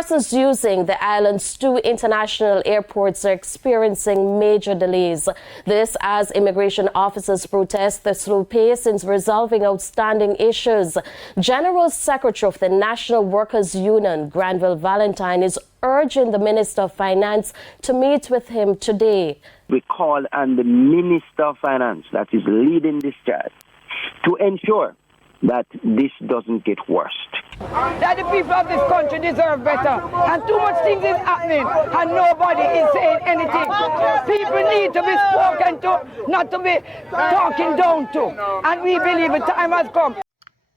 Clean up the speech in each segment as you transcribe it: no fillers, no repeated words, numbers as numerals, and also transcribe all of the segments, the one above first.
Persons using the island's two international airports are experiencing major delays. This as immigration officers protest the slow pace in resolving outstanding issues. General Secretary of the National Workers Union, Granville Valentine, is urging the Minister of Finance to meet with him today. We call on the Minister of Finance that is leading this charge to ensure that this doesn't get worse. That the people of this country deserve better. And too much things is happening and nobody is saying anything. People need to be spoken to, not to be talking down to. And we believe the time has come.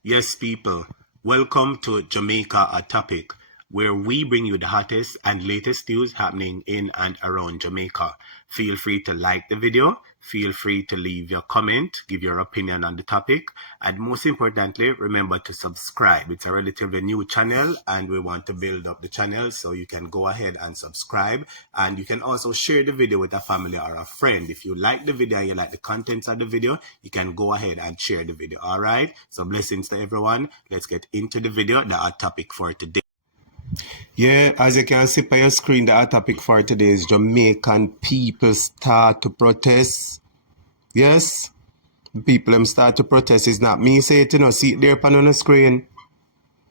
Yes, people, welcome to Jamaica, a topic where we bring you the hottest and latest news happening in and around Jamaica. Feel free to like the video, feel free to leave your comment, give your opinion on the topic, and most importantly, remember to subscribe. It's a relatively new channel and we want to build up the channel, so you can go ahead and subscribe, and you can also share the video with a family or a friend. If you like the video and you like the contents of the video, you can go ahead and share the video. All right, so blessings to everyone. Let's get into the video, the hot topic for today. Yeah, as you can see on your screen, the hot topic for today is Jamaican people start to protest. Yes, the people them start to protest. It's not me say it, you know, see it there on the screen.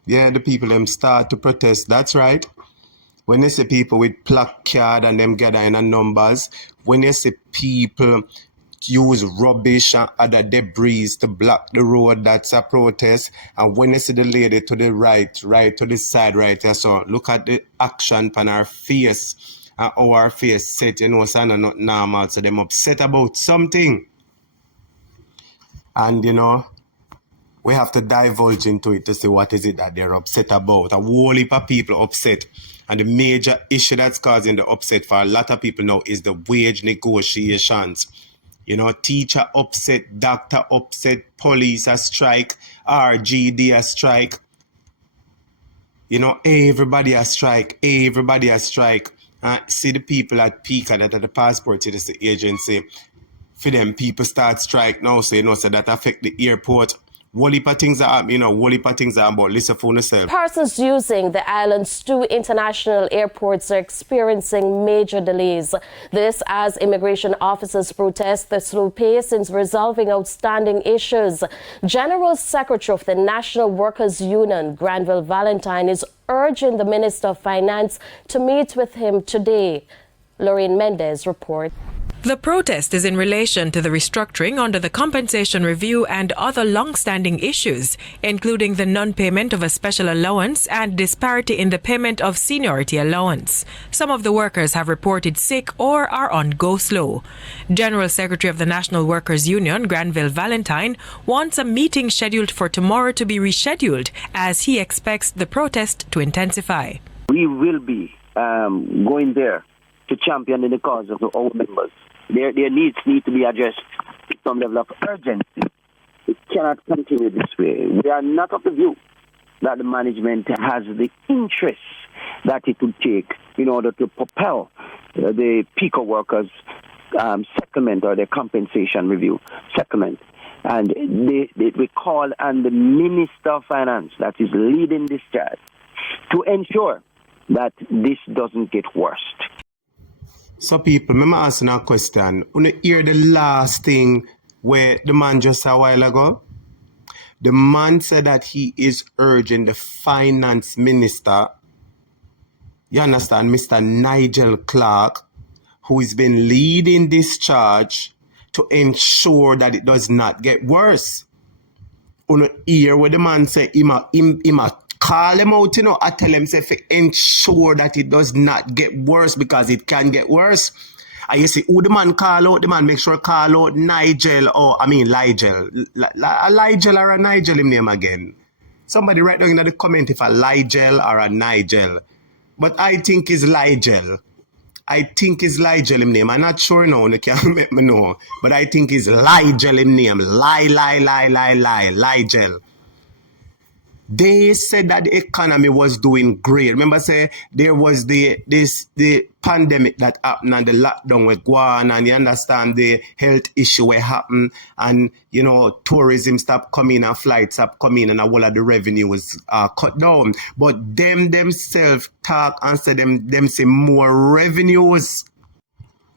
Yeah, the people them start to protest. That's right. When you see people with placard and them gathering in numbers, when you see people use rubbish and other debris to block the road, that's a protest. And when you see the lady to the right to the side right there, so look at the action on her face and how her face set, you know, so not normal. So them upset about something. And you know, we have to divulge into it to see what is it that they're upset about. A whole heap of people upset. And the major issue that's causing the upset for a lot of people now is the wage negotiations. You know, teacher upset, doctor upset, police a strike, RGD a strike. You know, everybody a strike, everybody a strike. See the people at PICA that are the passport citizen agency. For them, people start strike now, so you know, so that affect the airport. Whole heap of things are, you know, whole heap of things are about. Listen for yourself. Persons using the island's two international airports are experiencing major delays. This as immigration officers protest the slow pace in resolving outstanding issues. General Secretary of the National Workers Union, Granville Valentine, is urging the Minister of Finance to meet with him today. Lorraine Mendez reports. The protest is in relation to the restructuring under the compensation review and other long-standing issues, including the non-payment of a special allowance and disparity in the payment of seniority allowance. Some of the workers have reported sick or are on go-slow. General Secretary of the National Workers Union, Granville Valentine, wants a meeting scheduled for tomorrow to be rescheduled as he expects the protest to intensify. We will be going there to champion the cause of our members. Their needs need to be addressed with some level of urgency. It cannot continue this way. We are not of the view that the management has the interests that it would take in order to propel the PICA workers' settlement or their compensation review settlement. And we call on the Minister of Finance that is leading this charge to ensure that this doesn't get worse. So people, I'm asking a question. When you hear the last thing where the man just a while ago, the man said that he is urging the finance minister, you understand, Mr. Nigel Clark, who has been leading this charge to ensure that it does not get worse. When you hear what the man say, him call him out, you know, I tell him to ensure that it does not get worse because it can get worse. And you see, who the man call out? The man make sure call out Nigel or, Ligel. Ligel or a Nigel him name again. Somebody write down in the comment if a Ligel or a Nigel. But I think it's Ligel. I think it's Ligel him name. I'm not sure now, you can't make me know. But I think it's Ligel him name. Ligel. They said that the economy was doing great. Remember, say there was the pandemic that happened and the lockdown was going, and you understand the health issue were happened, and you know tourism stopped coming and flights stopped coming, and a whole of the revenue was cut down. But them themselves talk and say them say more revenues.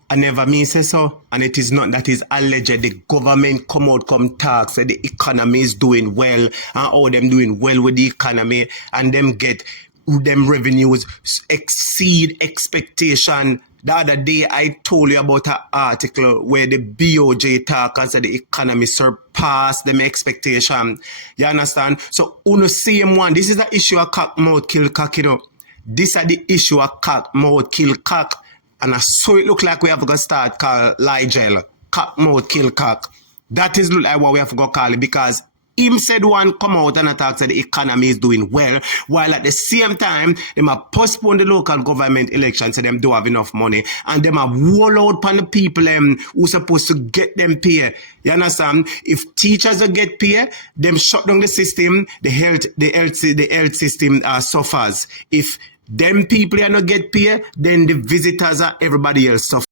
I never mean say so, and it is not that is alleged. The government come out, come talk, say the economy is doing well, and how them doing well with the economy, and them get them revenues exceed expectation. The other day I told you about an article where the BOJ talk and said the economy surpassed them expectation. You understand? So uno same one. This is the issue of cock mouth kill cock, you know. This is the issue of cock mouth kill cock. And I saw it look like we have to start call Ligel, cock mouth kill cock. That is look like what we have to go call it, because him said one come out and attack said the economy is doing well, while at the same time them have postponed the local government election, so them don't have enough money, and them have wall out on the people who supposed to get them pay. You understand? If teachers don't get pay, them shut down the system, the health system suffers. If them people are not get pay, then the visitors are everybody else suffer.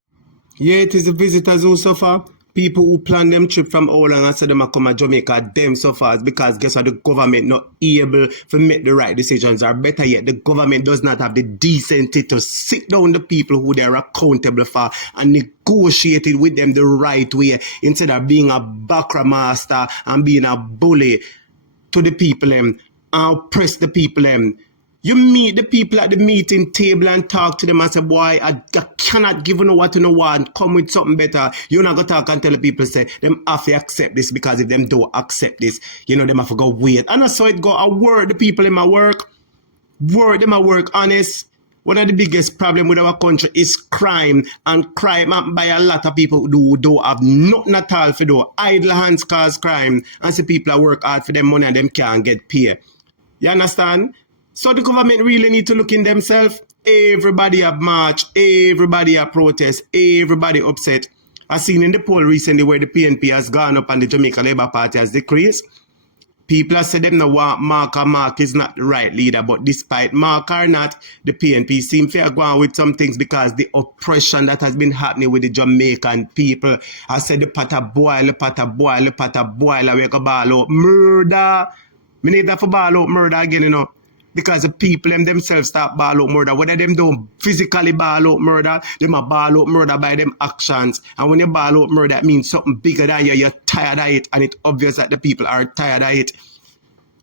Yeah, it is the visitors who suffer. People who plan them trip from Holland and say them come to Jamaica, them suffers, because guess what, the government not able to make the right decisions, or better yet, the government does not have the decency to sit down the people who they are accountable for and negotiate it with them the right way, instead of being a backroom master and being a bully to the people and oppress the people. You meet the people at the meeting table and talk to them and say, boy, I cannot give you what you want, come with something better. You're not going to talk and tell the people, say, them have to accept this, because if them don't accept this, you know, them have to go wait. And I saw it go, I work the people in my work, honest. One of the biggest problems with our country is crime, and crime happened by a lot of people who don't have nothing at all for do. Idle hands cause crime, and see people that work hard for them money and them can't get paid. You understand? So the government really need to look in themselves. Everybody have march, everybody have protest, everybody upset. I seen in the poll recently where the PNP has gone up and the Jamaica Labour Party has decreased. People have said them no want Mark is not the right leader, but despite Mark or not, the PNP seem to go on with some things, because the oppression that has been happening with the Jamaican people. I said the pot a boil, we go ball out murder. We need that for ball out murder again, you know. Because the people themselves start ball out murder. Whether them don't physically ball out murder, them are ball out murder by them actions. And when you ball out murder, that means something bigger than you. You're tired of it, and it's obvious that the people are tired of it.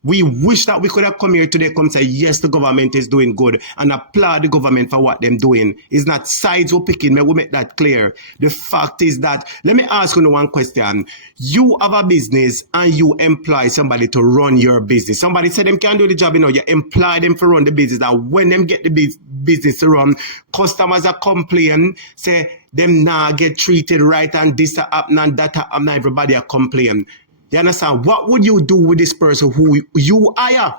We wish that we could have come here today, come say, yes, the government is doing good, and applaud the government for what they're doing. It's not sides we're picking, but we make that clear. The fact is that, let me ask you one question. You have a business and you employ somebody to run your business. Somebody said them can't do the job, you know, you employ them to run the business. And when them get the business to run, customers are complaining, say them now get treated right, and this happen and that happen, everybody are complaining. You understand? What would you do with this person who you hire?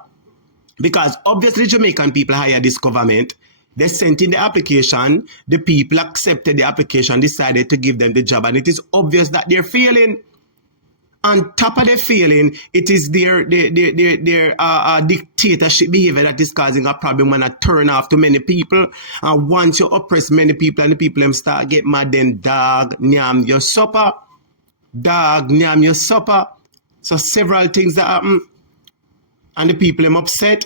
Because obviously Jamaican people hire this government. They sent in the application. The people accepted the application, decided to give them the job. And it is obvious that they're failing. On top of their failing, it is their dictatorship behavior that is causing a problem when I turn off to many people. And once you oppress many people and the people them start get mad, then dog, nyam your supper. Dog, nyam your supper. So several things that happen, and the people am upset.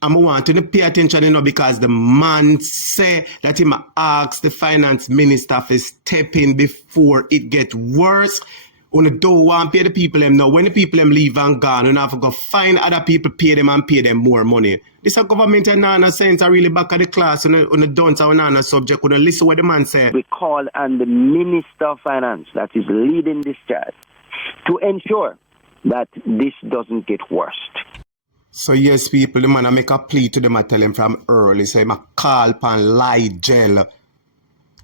And I want to pay attention, you know, because the man say that he ask the finance minister to step in before it gets worse. You don't want to pay the people them now. When the people them leave and gone, you have to go find other people, pay them and pay them more money. This is a government and nana sense are really back at the class on the don't on nana subject. On listen what the man said. We call on the Minister of Finance that is leading this charge to ensure that this doesn't get worse. So yes, people, the man I make a plea to them, I tell him from early, so I call upon Ligel,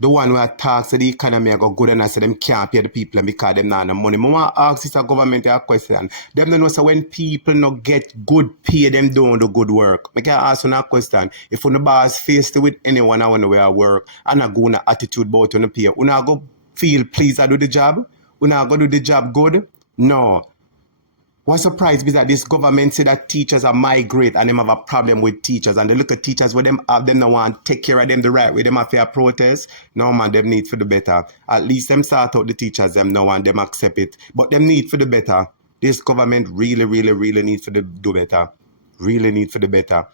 the one who talks to the economy I go good, and I say them can't pay the people because them not no money. I want to ask this government a question. Them don't know so when people not get good pay, them don't do good work. I can ask you a question. If on the boss faced with anyone I want to where work, and I go in attitude about on the pay, you go feel pleased I do the job? You not go do the job good? No. What's surprised is that this government say that teachers are migrate and them have a problem with teachers, and they look at teachers with them have them no want to take care of them the right way. Them have fair protest. No man, them need for the better. At least them sort out the teachers them now and them accept it. But them need for the better. This government really need for the do better. Really need for the better.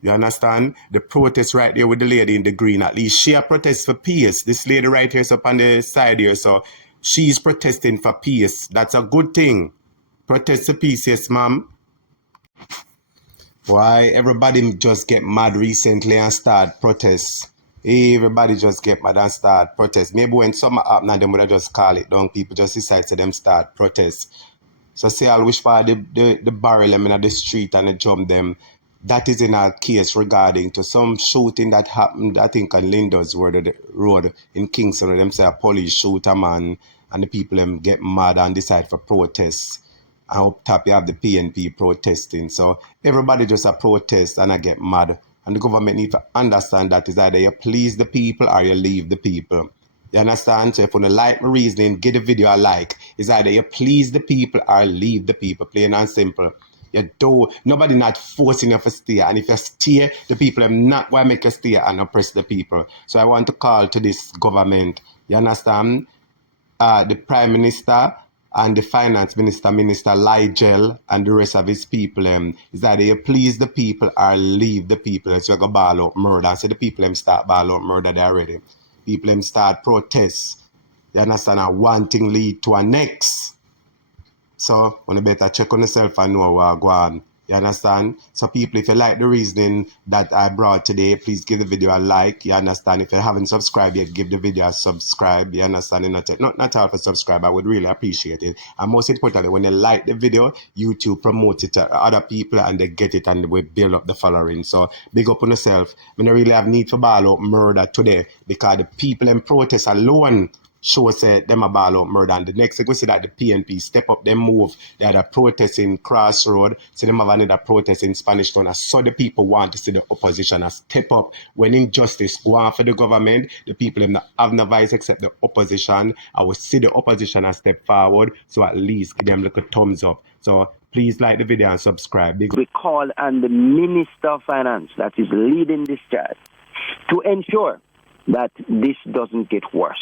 You understand? The protest right there with the lady in the green, at least she a protest for peace. This lady right here is up on the side here, so she's protesting for peace. That's a good thing. Protest for peace, yes, ma'am. Why everybody just get mad recently and start protests. Everybody just get mad and start protests. Maybe when summer happen and them would have just call it down, people just decide to them start protests. So say I'll wish for the barrel them in the street and the jump them. That is in a case regarding to some shooting that happened, I think, on Linda's Road in Kingston, where them say a police shoot a man and the people them get mad and decide for protests. And up top you have the PNP protesting. So everybody just a protest and I get mad. And the government need to understand that is either you please the people or you leave the people. You understand? So if you don't like my reasoning, give the video a like. It's either you please the people or leave the people. Plain and simple. You do. Nobody not forcing you to stay. And if you stay, the people are not going to make you stay and oppress the people. So I want to call to this government. You understand? The Prime Minister and the Finance Minister, Minister Ligel, and the rest of his people, is that they please the people or leave the people. So you go ball out murder. And so the people start ball out murder there already. People start protests. You understand? And one thing lead to a next. So you better check on yourself and know where go on. You understand? So people, if you like the reasoning that I brought today, please give the video a like. You understand? If you haven't subscribed yet, give the video a subscribe. You understand? Not all for subscribe. I would really appreciate it. And most importantly, when you like the video, YouTube promotes it to other people and they get it and we build up the following. So big up on yourself. We don't really have need for ball out murder today because the people in protest alone show say them a ball out murder. And the next thing we see that the PNP step up them move. They had a protest in Crossroad. So them have another protest in Spanish Town. So the people want to see the opposition a step up. When injustice go on for the government, the people them have no voice except the opposition. I will see the opposition a step forward. So at least give them a little thumbs up. So please like the video and subscribe. We call on the Minister of Finance that is leading this charge to ensure that this doesn't get worse.